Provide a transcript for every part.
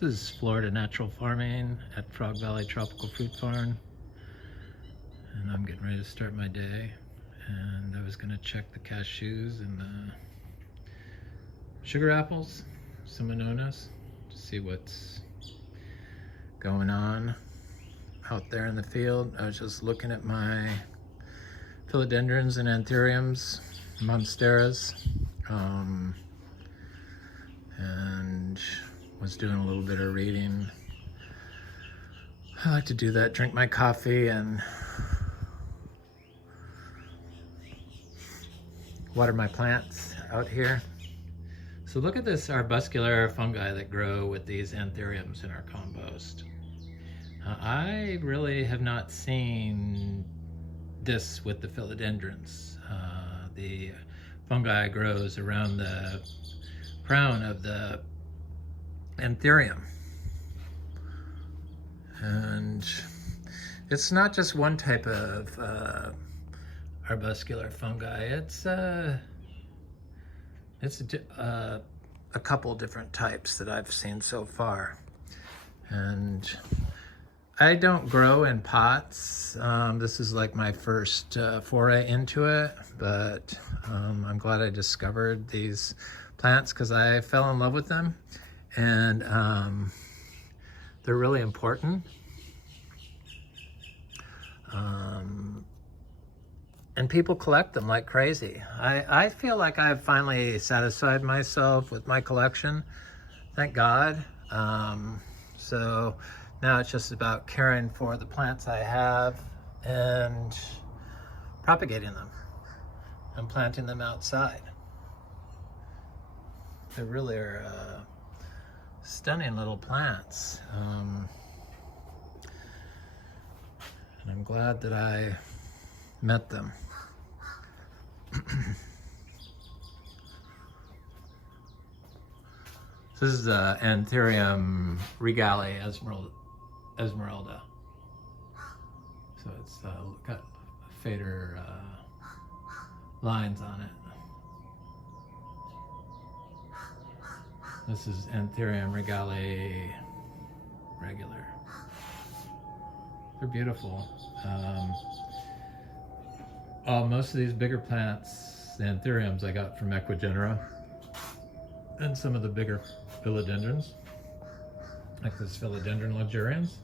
This is Florida Natural Farming at Frog Valley Tropical Fruit Farm, and I'm getting ready to start my day. And I was going to check the cashews and the sugar apples, Simononas, to see what's going on out there in the field. I was just looking at my philodendrons and anthuriums, monsteras, and was doing a little bit of reading. I like to do that, drink my coffee and water my plants out here. So look at this arbuscular fungi that grow with these anthuriums in our compost. I really have not seen this with the philodendrons. The fungi grows around the crown of the Anthurium, and it's not just one type of arbuscular fungi. It's a couple different types that I've seen so far, and I don't grow in pots. This is like my first foray into it, but I'm glad I discovered these plants because I fell in love with them. And they're really important. And people collect them like crazy. I feel like I've finally satisfied myself with my collection, thank God. So now it's just about caring for the plants I have and propagating them and planting them outside. They really are stunning little plants, and I'm glad that I met them. This is Anthurium regale esmeralda. So it's got fader lines on it. This is Anthurium regale regular. They're beautiful. Most of these bigger plants, the anthuriums, I got from Equigenera, and some of the bigger philodendrons, like this philodendron luxurians.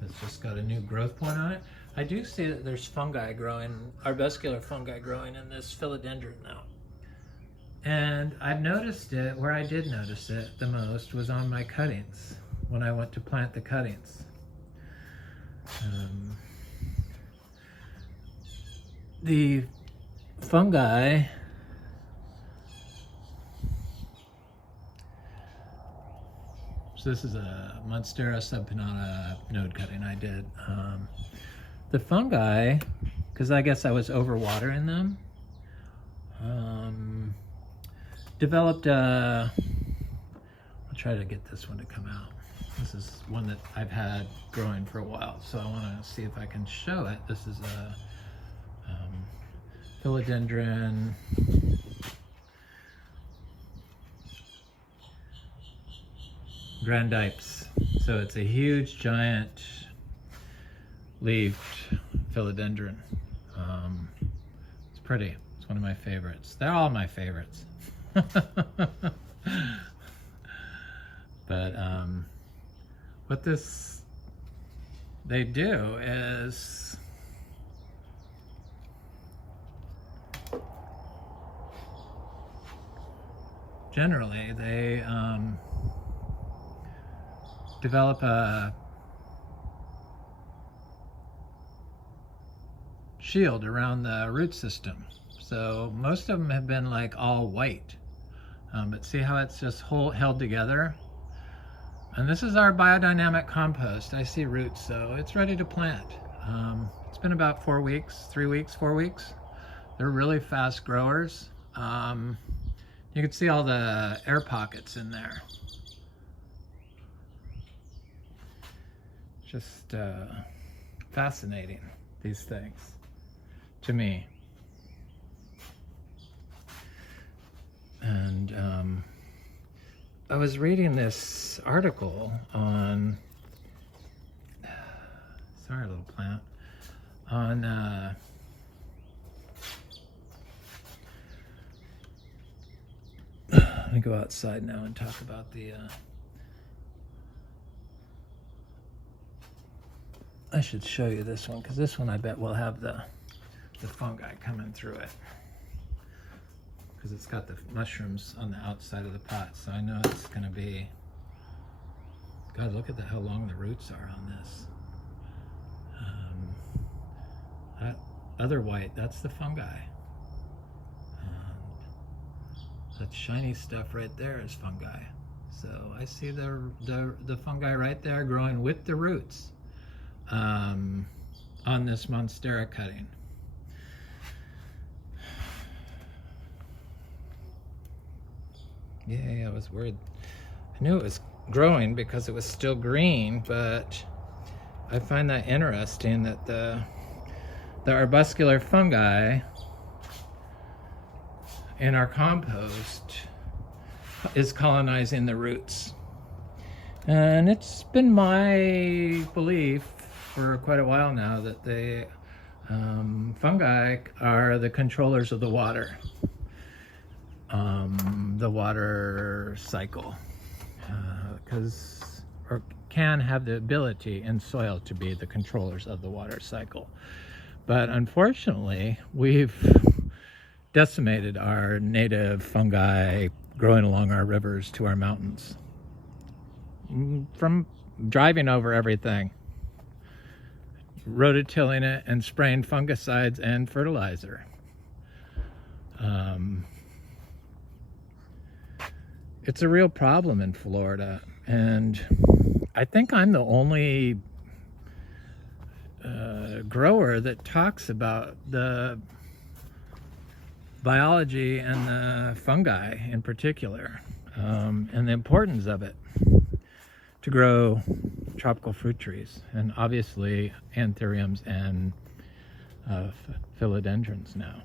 It's just got a new growth point on it. I do see that there's fungi growing, arbuscular fungi growing in this philodendron now. And I've noticed it, where I did notice it the most was on my cuttings, when I went to plant the cuttings. The fungi, so this is a Monstera subpinnata node cutting I did. The fungi, because I guess I was overwatering them, developed I'll try to get this one to come out. This is one that I've had growing for a while, so I want to see if I can show it. This is a philodendron grandipes. So it's a huge, giant leafed philodendron. It's pretty. It's one of my favorites. They're all my favorites. But what they do is generally they develop a shield around the root system. So most of them have been like all white, but see how it's just held together? And this is our biodynamic compost. I see roots, so it's ready to plant. It's been about 4 weeks, 3 weeks, 4 weeks. They're really fast growers. You can see all the air pockets in there. Just fascinating, these things, to me. And I was reading this article on, sorry little plant, on let me go outside now and talk about the I should show you this one, because this one I bet will have the fungi coming through it, because it's got the mushrooms on the outside of the pot, so I know it's going to be, God, look at how long the roots are on this. That other white, that's the fungi. That shiny stuff right there is fungi. So I see the fungi right there growing with the roots on this Monstera cutting. Yeah, I was worried. I knew it was growing because it was still green, but I find that interesting that the arbuscular fungi in our compost is colonizing the roots. And it's been my belief for quite a while now that the fungi are the controllers of the water cycle, or can have the ability in soil to be the controllers of the water cycle. But unfortunately, we've decimated our native fungi growing along our rivers to our mountains from driving over everything, rototilling it and spraying fungicides and fertilizer. It's a real problem in Florida, and I think I'm the only grower that talks about the biology and the fungi in particular, and the importance of it to grow tropical fruit trees, and obviously anthuriums and philodendrons now.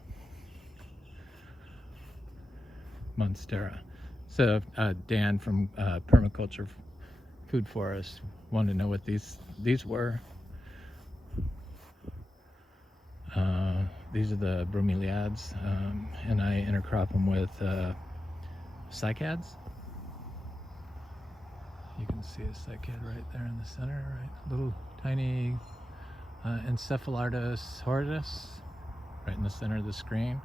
Monstera. So Dan from Permaculture Food Forest wanted to know what these were. These are the Bromeliads, and I intercrop them with cycads. You can see a cycad right there in the center, right? Little tiny Encephalartos horridus right in the center of the screen.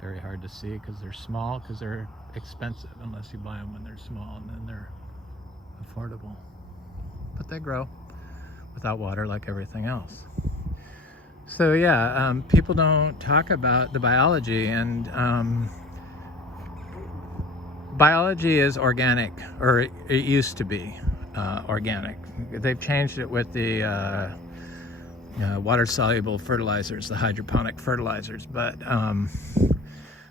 Very hard to see because they're small, because they're expensive unless you buy them when they're small, and then they're affordable. But they grow without water like everything else. So yeah, people don't talk about the biology, and biology is organic, or it used to be organic. They've changed it with the water-soluble fertilizers, the hydroponic fertilizers, but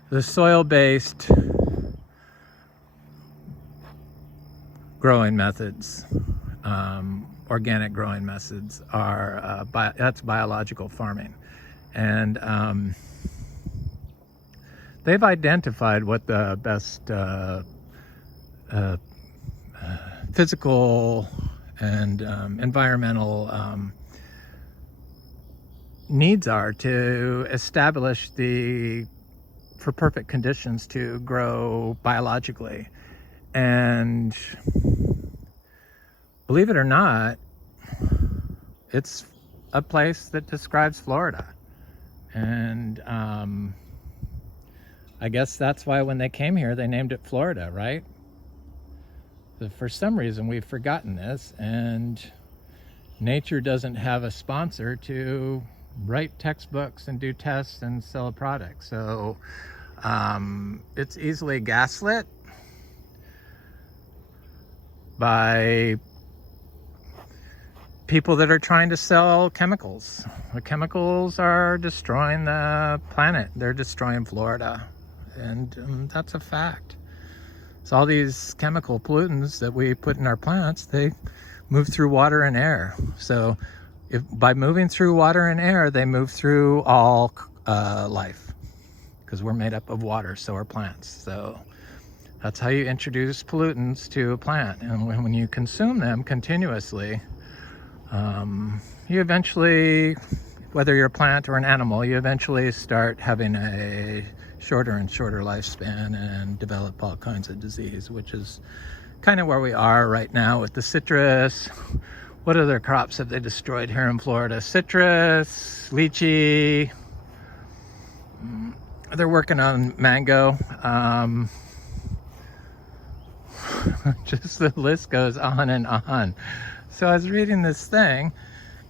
the soil-based growing methods, organic growing methods, are that's biological farming, and they've identified what the best physical and environmental needs are to establish for perfect conditions to grow biologically. And believe it or not, it's a place that describes Florida. And I guess that's why when they came here, they named it Florida, right? But for some reason, we've forgotten this, and nature doesn't have a sponsor to write textbooks and do tests and sell a product. So it's easily gaslit by people that are trying to sell chemicals. The chemicals are destroying the planet. They're destroying Florida, and that's a fact. So all these chemical pollutants that we put in our plants, they move through water and air. So by moving through water and air, they move through all life, because we're made up of water, so are plants. So That's how you introduce pollutants to a plant. And when you consume them continuously, you eventually, whether you're a plant or an animal, you eventually start having a shorter and shorter lifespan and develop all kinds of disease, which is kind of where we are right now with the citrus. What other crops have they destroyed here in Florida? Citrus, lychee. They're working on mango. Just the list goes on and on. So I was reading this thing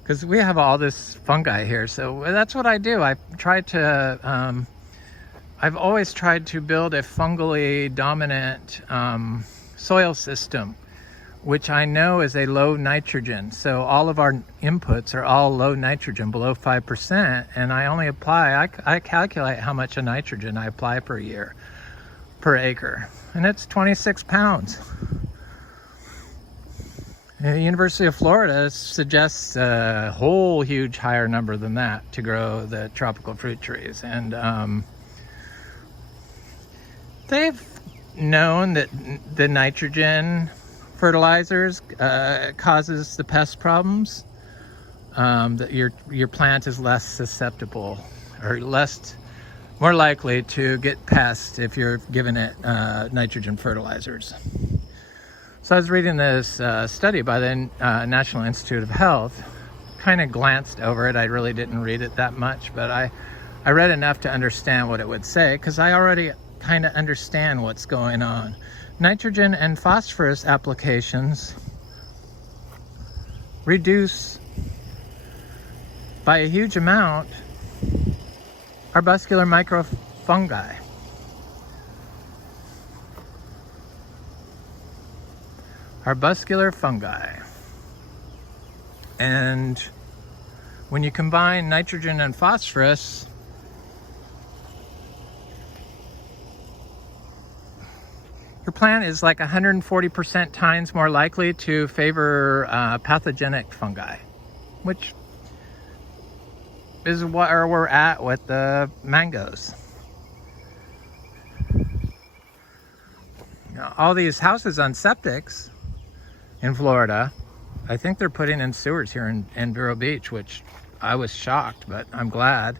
because we have all this fungi here. So that's what I do. I've always tried to build a fungally dominant soil system, which I know is a low nitrogen. So all of our inputs are all low nitrogen, below 5%. And I only apply, I calculate how much of nitrogen I apply per year, per acre. And it's 26 pounds. The University of Florida suggests a whole huge higher number than that to grow the tropical fruit trees. And they've known that the nitrogen fertilizers causes the pest problems, that your plant is less susceptible or more likely to get pests if you're giving it nitrogen fertilizers. So I was reading this study by the National Institute of Health, kind of glanced over it. I really didn't read it that much, but I read enough to understand what it would say, because I already kind of understand what's going on. Nitrogen and phosphorus applications reduce by a huge amount arbuscular microfungi. Arbuscular fungi. And when you combine nitrogen and phosphorus, your plant is like 140% times more likely to favor pathogenic fungi, which is where we're at with the mangoes. You know, all these houses on septics in Florida, I think they're putting in sewers here in Vero Beach, which I was shocked, but I'm glad.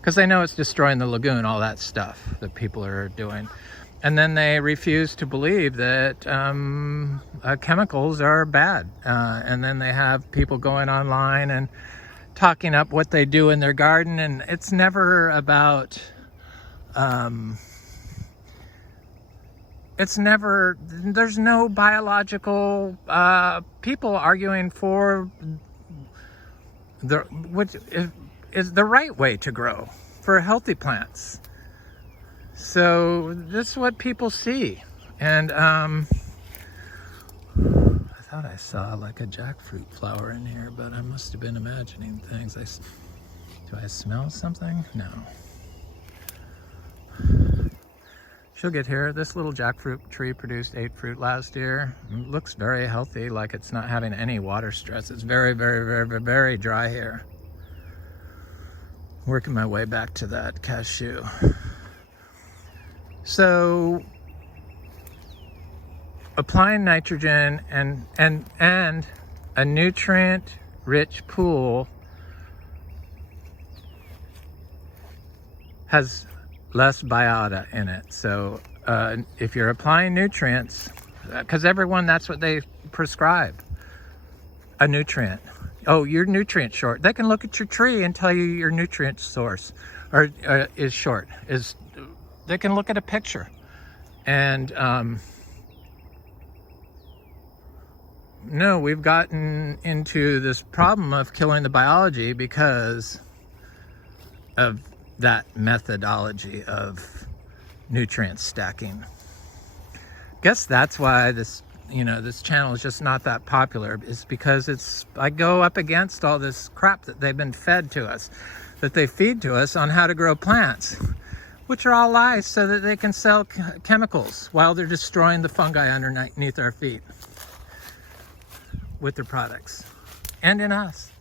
Because they know it's destroying the lagoon, all that stuff that people are doing. And then they refuse to believe that chemicals are bad. And then they have people going online and talking up what they do in their garden. And it's never about, there's no biological people arguing for what is the right way to grow for healthy plants. So this is what people see. And I thought I saw like a jackfruit flower in here, but I must have been imagining things. Do I smell something? No. She'll get here. This little jackfruit tree produced 8 fruit last year. It looks very healthy, like it's not having any water stress. It's very, very, very, very, very dry here. Working my way back to that cashew. So applying nitrogen and a nutrient rich pool has less biota in it. So if you're applying nutrients, because everyone, that's what they prescribe, a nutrient. Oh, you're nutrient short. They can look at your tree and tell you your nutrient source or is short. They can look at a picture. And no, we've gotten into this problem of killing the biology because of that methodology of nutrient stacking. Guess that's why this channel is just not that popular, is because I go up against all this crap that they've been fed to us, that they feed to us on how to grow plants, which are all lies, so that they can sell chemicals while they're destroying the fungi underneath our feet with their products and in us.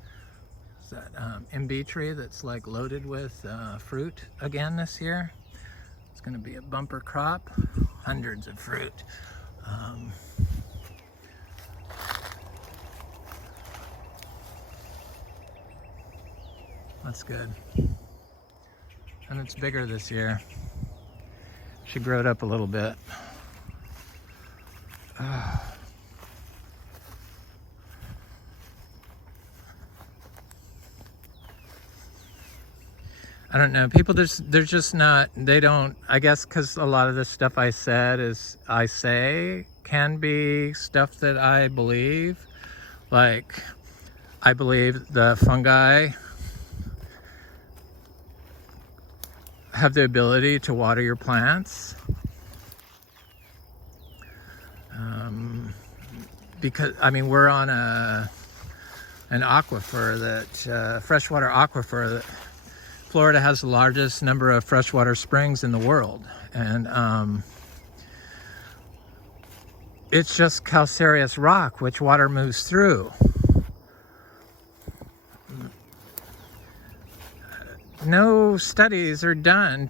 Is that MB tree that's like loaded with fruit again this year? It's going to be a bumper crop, hundreds of fruit. That's good. And it's bigger this year. Should grow it up a little bit. I don't know. People they're just not, they don't, I guess because a lot of the stuff I say can be stuff that I believe. Like, I believe the fungi have the ability to water your plants. Because, I mean, we're on an aquifer that, freshwater aquifer that Florida has the largest number of freshwater springs in the world. And it's just calcareous rock, which water moves through. No studies are done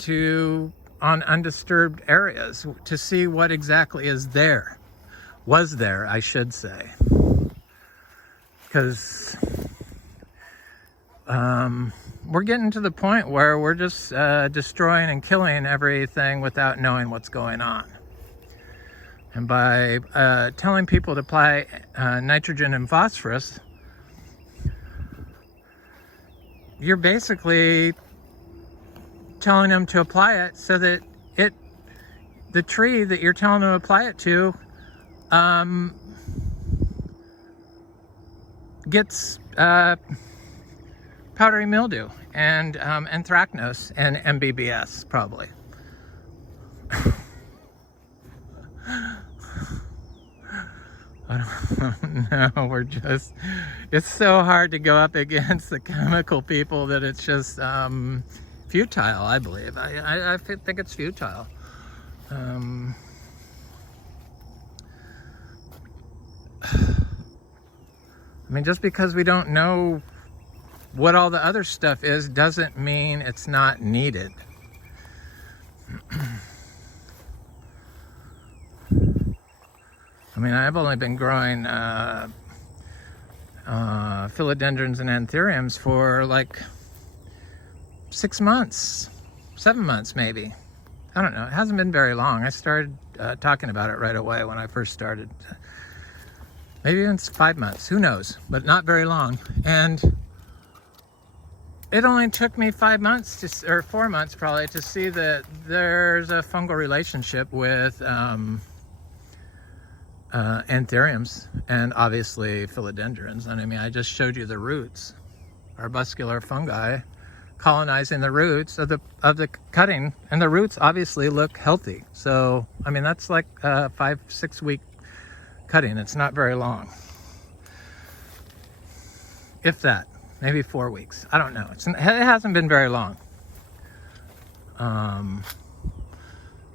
on undisturbed areas to see what exactly was there, I should say. Because we're getting to the point where we're just destroying and killing everything without knowing what's going on. And by telling people to apply nitrogen and phosphorus, you're basically telling them to apply it so that the tree that you're telling them to apply it to gets powdery mildew and anthracnose and MBBS probably. I don't know, it's so hard to go up against the chemical people that it's just futile, I believe. I think it's futile. I mean, just because we don't know what all the other stuff is doesn't mean it's not needed. I mean, I've only been growing philodendrons and anthuriums for like 6 months, 7 months maybe. I don't know. It hasn't been very long. I started talking about it right away when I first started. Maybe it's 5 months. Who knows? But not very long. And it only took me 5 months or 4 months probably to see that there's a fungal relationship with anthuriums and obviously philodendrons. And I mean, I just showed you the roots, arbuscular fungi colonizing the roots of the cutting, and the roots obviously look healthy. So I mean, that's like a 5-6 week cutting. It's not very long, if that, maybe 4 weeks. I don't know. It hasn't been very long.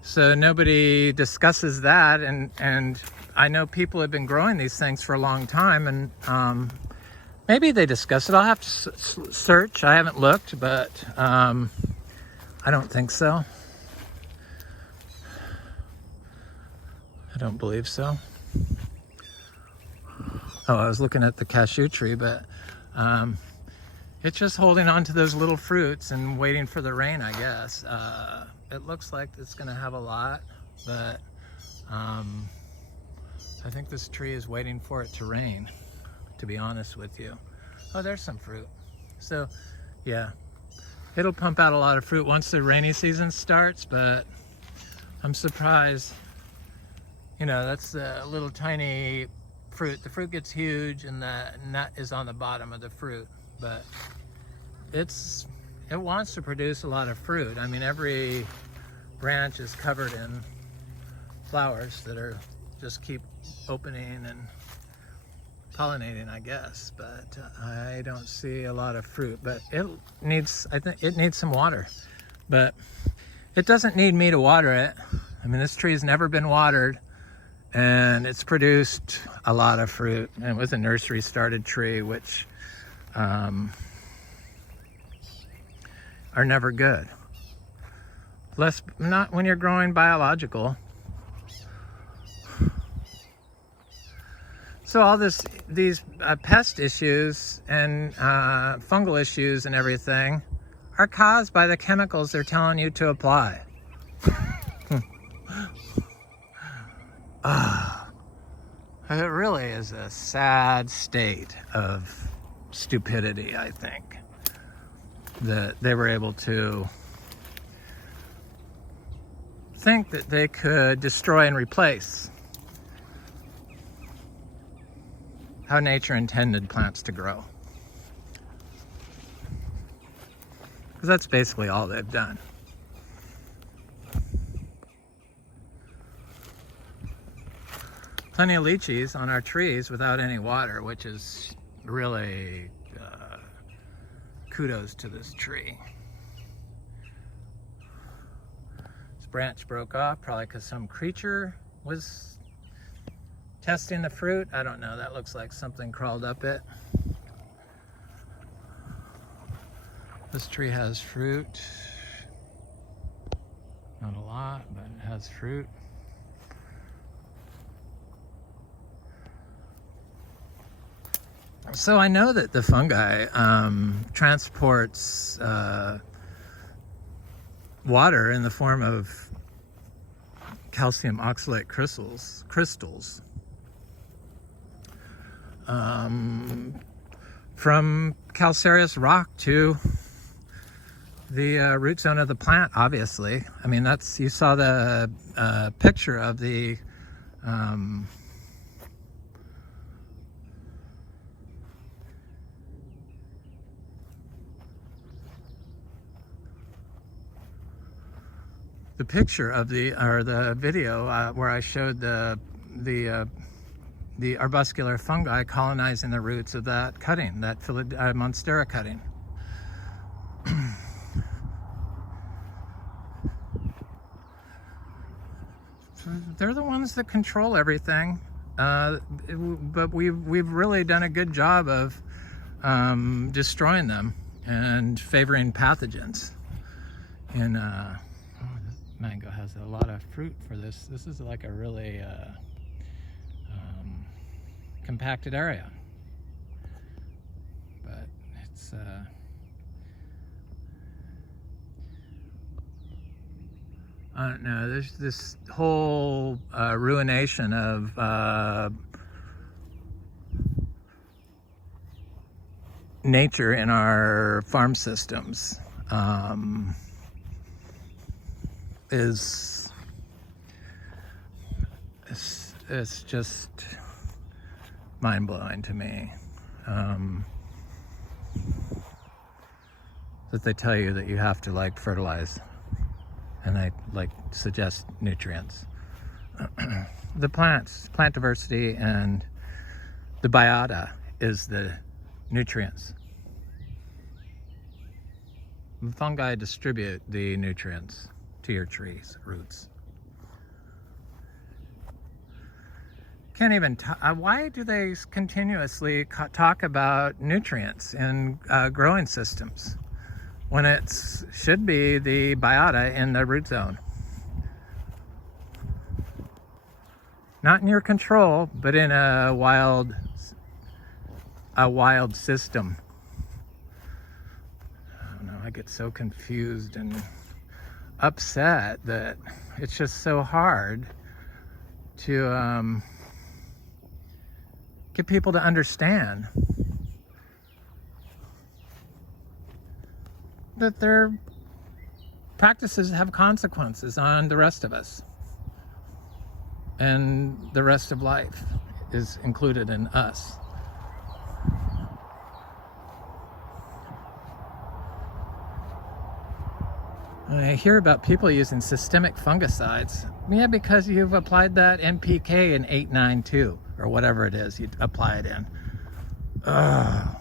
So nobody discusses that, and I know people have been growing these things for a long time, and maybe they discuss it. I'll have to search. I haven't looked, but I don't think so. I don't believe so. Oh, I was looking at the cashew tree, but it's just holding on to those little fruits and waiting for the rain, I guess. It looks like it's going to have a lot, but I think this tree is waiting for it to rain, to be honest with you. Oh, there's some fruit. So, yeah, it'll pump out a lot of fruit once the rainy season starts, but I'm surprised. You know, that's a little tiny fruit. The fruit gets huge, and the nut is on the bottom of the fruit, but it wants to produce a lot of fruit. I mean, every branch is covered in flowers that are just keep opening and pollinating, I guess, but I don't see a lot of fruit. But I think it needs some water, but it doesn't need me to water it. I mean, this tree's never been watered, and it's produced a lot of fruit. And it was a nursery started tree, which are never good. Not when you're growing biological. So all these pest issues and fungal issues and everything are caused by the chemicals they're telling you to apply. It really is a sad state of stupidity, I think, that they were able to think that they could destroy and replace how nature intended plants to grow. Because that's basically all they've done. Plenty of lychees on our trees without any water, which is really kudos to this tree. This branch broke off, probably because some creature was testing the fruit. I don't know, that looks like something crawled up it. This tree has fruit. Not a lot, but it has fruit. So I know that the fungi transports water in the form of calcium oxalate crystals from calcareous rock to the root zone of the plant, obviously. I mean, you saw the picture of the the video where I showed the arbuscular fungi colonizing the roots of that cutting, that Monstera cutting. They're the ones that control everything, but we've really done a good job of destroying them and favoring pathogens. And mango has a lot of fruit for this. This is like a really compacted area, but it's I don't know, there's this whole ruination of nature in our farm systems. It's just mind-blowing to me, that they tell you that you have to like fertilize and they like suggest nutrients. The plant diversity and the biota is the nutrients. The fungi distribute the nutrients to your trees, roots. Can't even why do they continuously talk about nutrients in growing systems when it should be the biota in the root zone? Not in your control, but in a wild system. I don't know, I get so confused and upset that it's just so hard to get people to understand that their practices have consequences on the rest of us, and the rest of life is included in us. I hear about people using systemic fungicides. Yeah, because you've applied that NPK in 892 or whatever it is you apply it in. Ugh.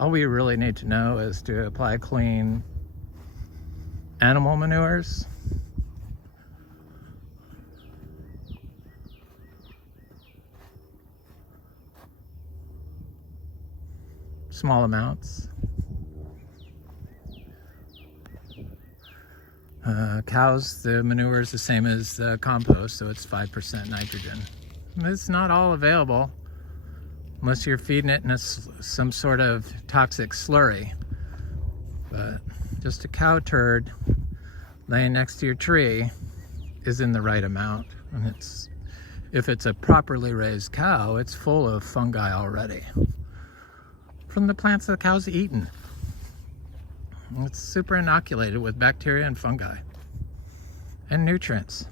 All we really need to know is to apply clean animal manures. small amounts. Cows, the manure is the same as compost, so it's 5% nitrogen. It's not all available unless you're feeding it in some sort of toxic slurry. But just a cow turd laying next to your tree is in the right amount. And if it's a properly raised cow, it's full of fungi already from the plants the cow's eaten. It's super inoculated with bacteria and fungi and nutrients.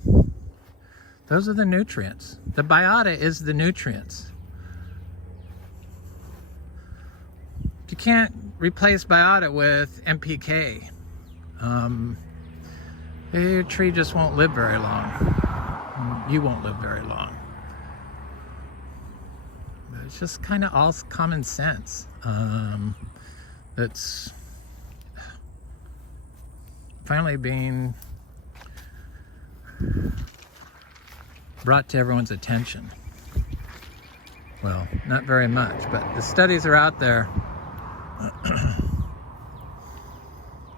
Those are the nutrients. The biota is the nutrients. You can't replace biota with NPK. Your tree just won't live very long. You won't live very long. But it's just kind of all common sense. That's finally being brought to everyone's attention. Well, not very much, but the studies are out there.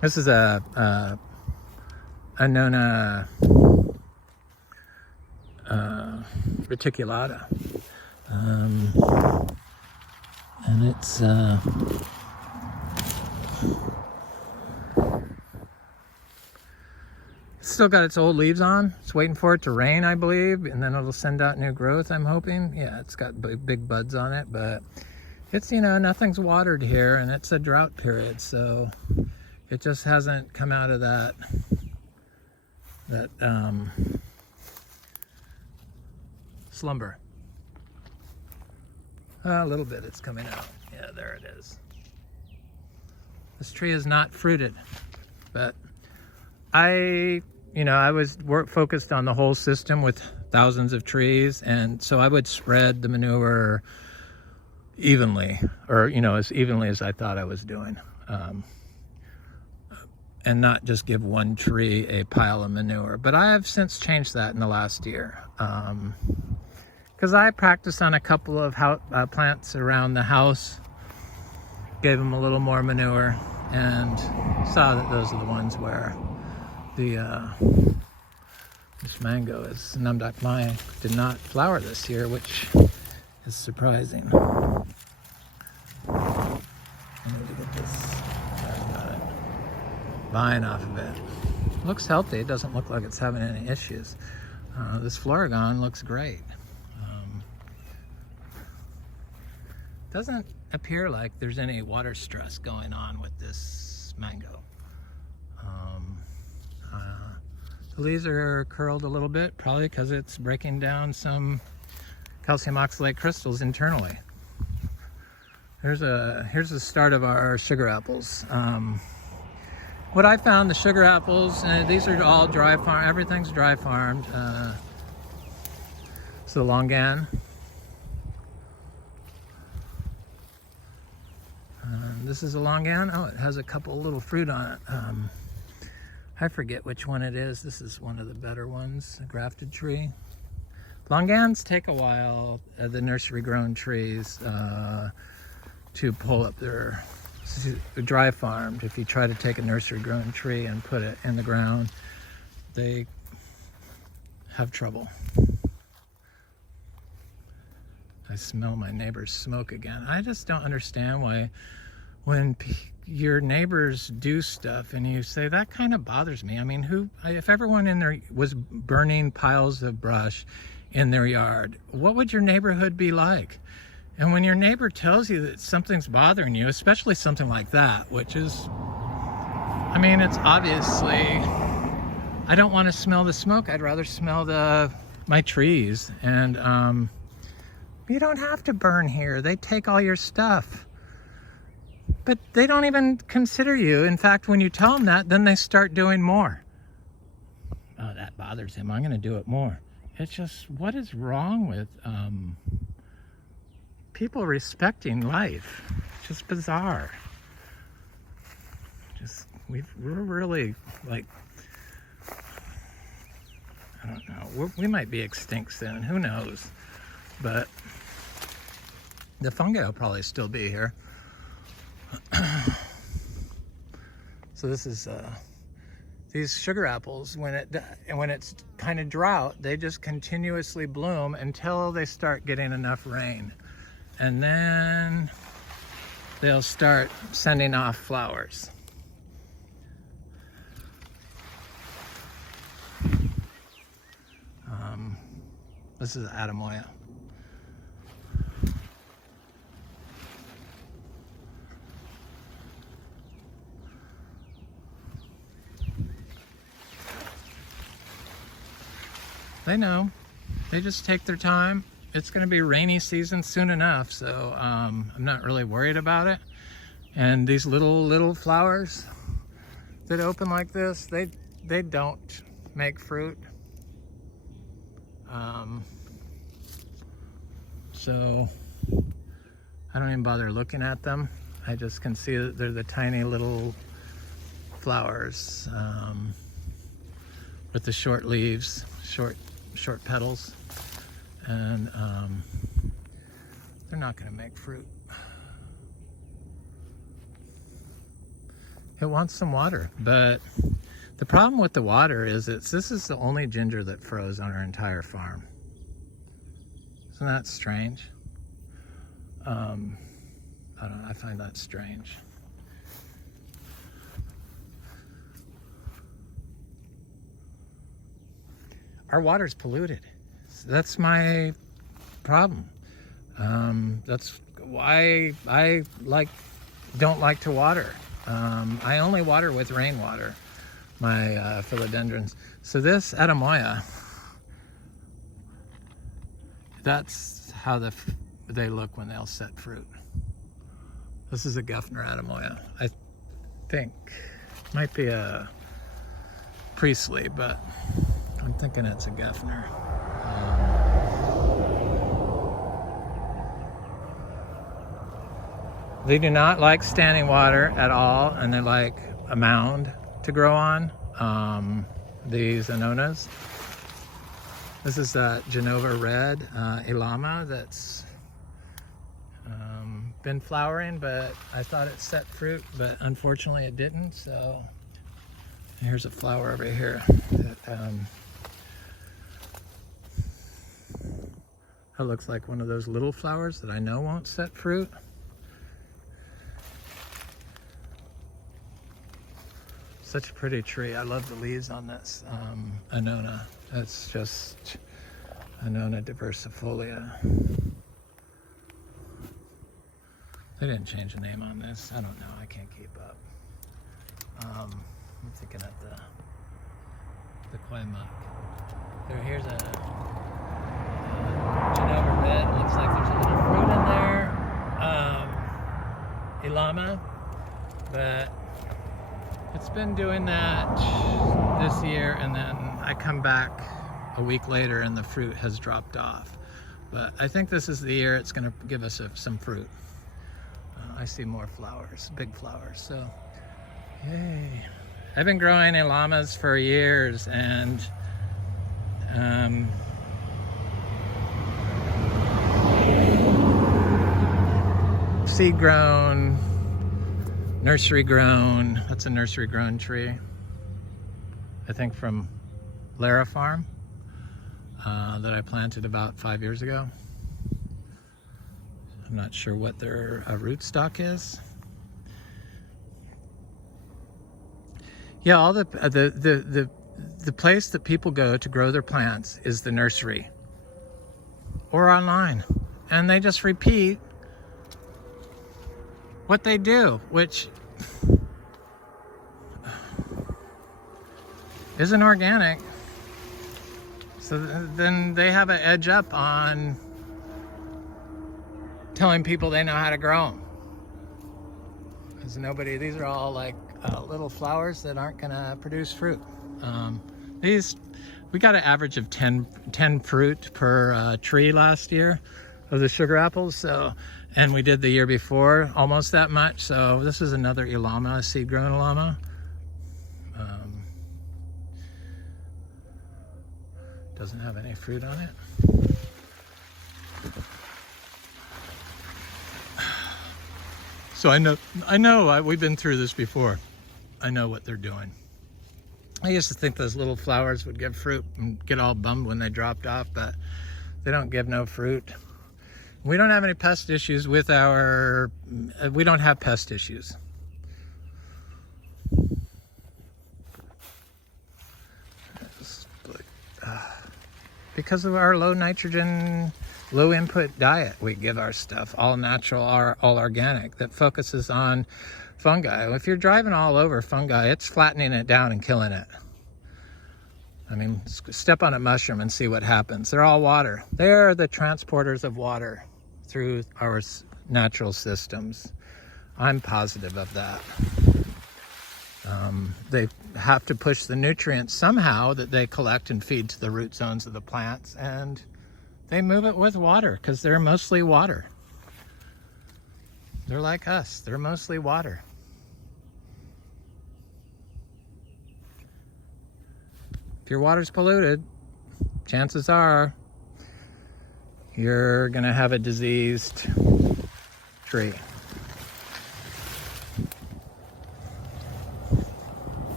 This is a Annona reticulata, and it's still got its old leaves on. It's waiting for it to rain, I believe, and then it'll send out new growth, I'm hoping. Yeah, it's got big buds on it, but it's, you know, nothing's watered here, and it's a drought period, so it just hasn't come out of that slumber. A little bit it's coming out. Yeah, there it is. This tree is not fruited, but I was focused on the whole system with thousands of trees, and so I would spread the manure evenly, or as evenly as I thought I was doing, and not just give one tree a pile of manure. But I have since changed that in the last year, because I practiced on a couple of plants around the house, gave them a little more manure, and saw that those are the ones where this mango is Attemoya did not flower this year, which is surprising. I need to get this vine off of it. Looks healthy. It doesn't look like it's having any issues. This Florigon looks great. Doesn't appear like there's any water stress going on with this mango. The leaves are curled a little bit, probably because it's breaking down some calcium oxalate crystals internally. Here's the start of our sugar apples. What I found, the sugar apples, these are all dry farm. Everything's dry farmed. So the longan. This is a longan. Oh, it has a couple little fruit on it. I forget which one it is. This is one of the better ones, a grafted tree. Longans take a while, the nursery grown trees, to pull up. Their dry farmed. If you try to take a nursery grown tree and put it in the ground, they have trouble. I smell my neighbor's smoke again. I just don't understand why when your neighbors do stuff and you say, that kind of bothers me. I mean, if everyone in there was burning piles of brush in their yard, what would your neighborhood be like? And when your neighbor tells you that something's bothering you, especially something like that, which is, I mean, it's obviously, I don't want to smell the smoke. I'd rather smell my trees. And you don't have to burn here. They take all your stuff. But they don't even consider you. In fact, when you tell them that, then they start doing more. Oh, that bothers him. I'm going to do it more. It's just, what is wrong with people respecting life? It's just bizarre. We're really, like, I don't know. We might be extinct soon. Who knows? But the fungi will probably still be here. So this is these sugar apples, when it's kind of drought, they just continuously bloom until they start getting enough rain. And then they'll start sending off flowers. This is Attemoya. They know. They just take their time. It's going to be rainy season soon enough, so I'm not really worried about it. And these little flowers that open like this, they don't make fruit. So I don't even bother looking at them. I just can see that they're the tiny little flowers with the short leaves, short petals, and they're not going to make fruit. It wants some water, but the problem with the water is this is the only ginger that froze on our entire farm. Isn't that strange? I don't know, I find that strange. Our water's polluted. That's my problem. That's why I don't like to water. I only water with rainwater, my philodendrons. So this Atemoya, that's how they look when they'll set fruit. This is a Guffner Atemoya. I think might be a Priestley, but I'm thinking it's a Guffner. They do not like standing water at all, and they like a mound to grow on. These Anonas. This is Genova Red Ilama that's been flowering, but I thought it set fruit, but unfortunately it didn't. So here's a flower over here that looks like one of those little flowers that I know won't set fruit. Such a pretty tree. I love the leaves on this Anona. That's just Anona diversifolia. They didn't change the name on this. I don't know. I can't keep up. I'm thinking of the Quaimuck. Here's a Genova Red. Looks like there's a little fruit in there. Ilama, but it's been doing that this year, and then I come back a week later and the fruit has dropped off. But I think this is the year it's going to give us some fruit. I see more flowers, big flowers, so yay. I've been growing Ilamas for years, and seed grown, nursery grown. That's a nursery grown tree, I think from Lara Farm, that I planted about 5 years ago. I'm not sure what their rootstock is. Yeah, all the place that people go to grow their plants is the nursery or online, and they just repeat what they do, which isn't organic. So then they have an edge up on telling people they know how to grow them. Because these are all like little flowers that aren't gonna produce fruit. We got an average of 10 fruit per tree last year of the sugar apples. So, and we did the year before almost that much. So this is another Ilama, a seed-grown Ilama. Doesn't have any fruit on it. So I know we've been through this before. I know what they're doing. I used to think those little flowers would give fruit and get all bummed when they dropped off, but they don't give no fruit. We don't have any pest issues with our, we don't have pest issues. Because of our low nitrogen, low input diet, we give our stuff all natural, all organic, that focuses on fungi. If you're driving all over fungi, it's flattening it down and killing it. I mean, step on a mushroom and see what happens. They're all water. They're the transporters of water through our natural systems. I'm positive of that. They have to push the nutrients somehow that they collect and feed to the root zones of the plants, and they move it with water because they're mostly water. They're like us. They're mostly water. If your water's polluted, chances are you're gonna have a diseased tree.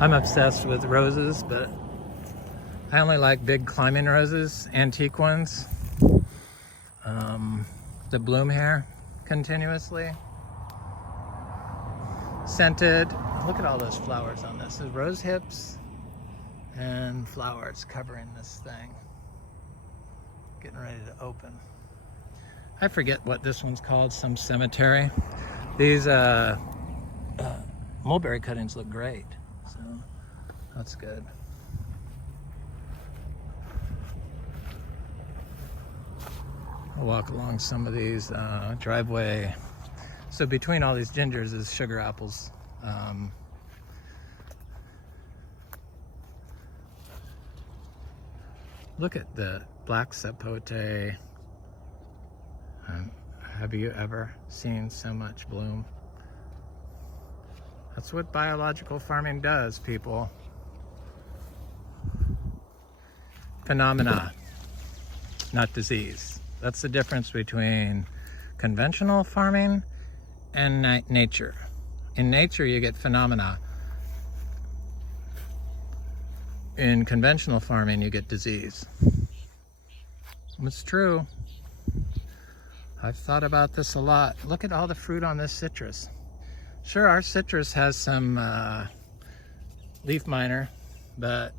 I'm obsessed with roses, but I only like big climbing roses, antique ones, that bloom here continuously. Scented. Look at all those flowers on this. There's rose hips and flowers covering this thing. Getting ready to open. I forget what this one's called, some cemetery. These mulberry cuttings look great, so that's good. I'll walk along some of these driveway. So between all these gingers is sugar apples. Look at the black sapote. Have you ever seen so much bloom? That's what biological farming does, people. Phenomena, not disease. That's the difference between conventional farming and nature. In nature, you get phenomena. In conventional farming, you get disease. It's true. I've thought about this a lot. Look at all the fruit on this citrus. Sure, our citrus has some leaf miner, but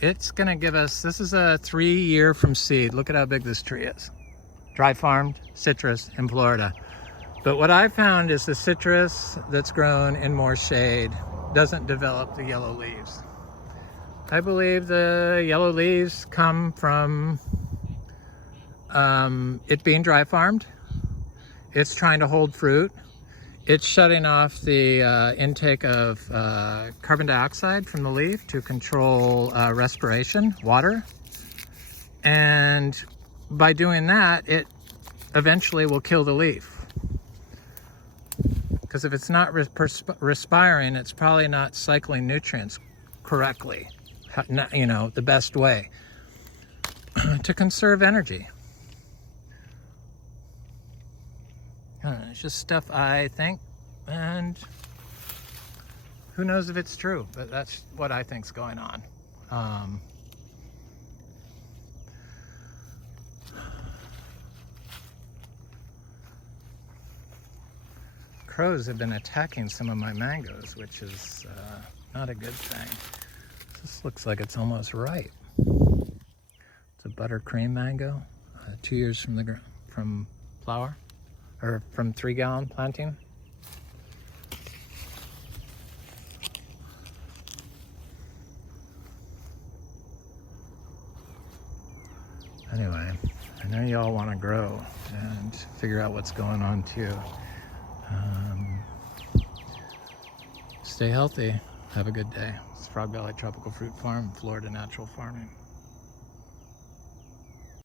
it's gonna give us, this is a 3-year from seed. Look at how big this tree is. Dry farmed citrus in Florida. But what I found is the citrus that's grown in more shade doesn't develop the yellow leaves. I believe the yellow leaves come from it being dry farmed. It's trying to hold fruit. It's shutting off the intake of carbon dioxide from the leaf to control respiration, water. And by doing that, it eventually will kill the leaf. Because if it's not respiring, it's probably not cycling nutrients correctly, you know, the best way to conserve energy. I don't know, it's just stuff I think, and who knows if it's true, but that's what I think's going on. Crows have been attacking some of my mangoes, which is not a good thing. This looks like it's almost ripe. It's a buttercream mango, 2 years from flower, or from 3-gallon planting. Anyway, I know y'all want to grow and figure out what's going on too. Stay healthy. Have a good day. It's Frog Valley Tropical Fruit Farm, Florida Natural Farming.